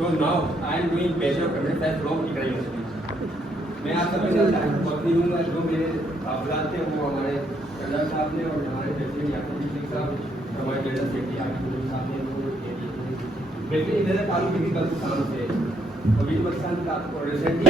So now I am doing Bachelor of Computer Science from Ikra University. मैं आप सबके साथ बकरी दूंगा जो मेरे कागजात थे वो हमारे कर्नल साहब ने और हमारे प्रेसिडेंट याकूब सिंह साहब हमारे जनरल सेक्रेटरी याकूब साहब ने वो बेसिकली इधर तालुक की कल काम से अभी बच्चन का रिसेंटली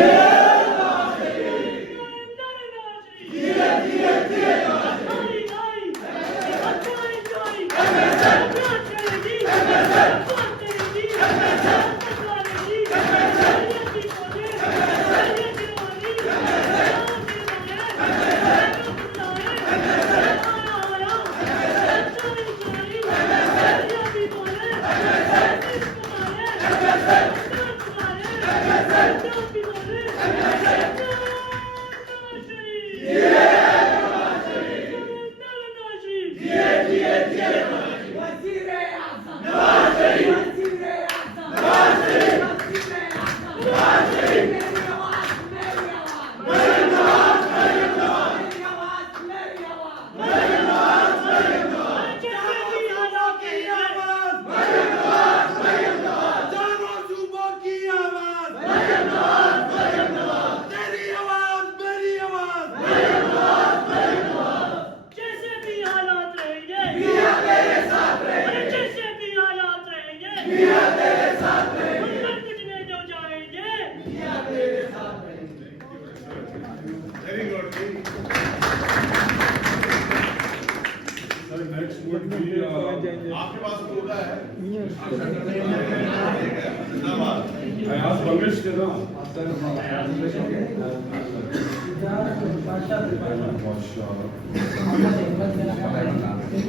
आपके पास होगा है आयास बंगश के ना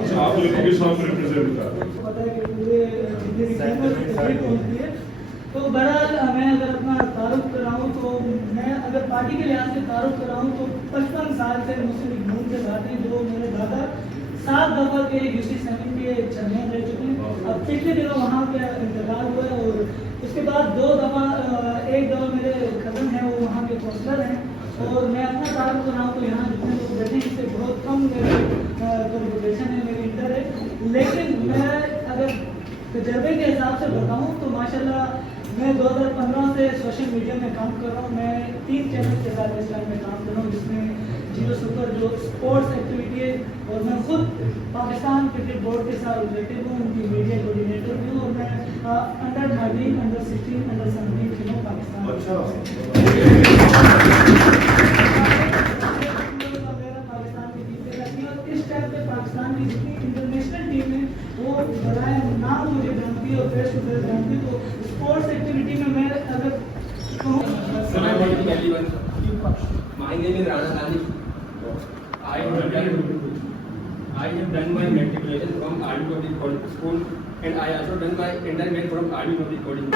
अच्छा आप लोगों के साथ रिप्रेजेंट कर तो बहरहाल मैं अगर अपना तारुफ कराऊँ तो मैं अगर पार्टी के लिहाज से तारुफ कराऊँ तो 55 साल से मुस्लिम लीग नून के साथ हैं जो मेरे दादा 7 दफ़ा के यूसी सेवन के चेयरमैन रह चुके हैं। अब पिछले दिनों वहाँ पे इंतकाल हुआ है और उसके बाद 2 दफ़ा एक दफ़ा मेरे कज़न हैं वो वहाँ के काउंसलर हैं और मैं अपना तारुफ कराऊँ तो यहाँ जितने लोग बैठे हैं इससे बहुत कम मेरे कॉन्ट्रीब्यूशन है मेरी इंटर है। लेकिन मैं अगर तजर्बे के हिसाब से बताऊँ तो माशाल्लाह मैं 2015 से सोशल मीडिया में काम कर रहा हूँ। मैं 3 चैनल के साथ इस टाइम में काम कर रहा हूँ जिसमें जीरो सुपर जो स्पोर्ट्स एक्टिविटी है और मैं खुद पाकिस्तान क्रिकेट बोर्ड के साथ रिलेटेड हूँ उनकी मीडिया कोऑर्डिनेटर भी हूँ और मैं अंडर 13, अंडर 16, अंडर 17 तीनों पाकिस्तान मेरा पाकिस्तान की टीम पे रहती है और इस टाइम पे पाकिस्तान की जितनी इंटरनेशनल टीम है वो बराए नाम मुझे जानती है और फेस टू फेस जानती है। तो स्पोर्ट्स एक्टिविटी में मैं अगर My name is Rana Gandhi. I have done my matriculation from Army Public School and I also done my intermediate from Army Public College.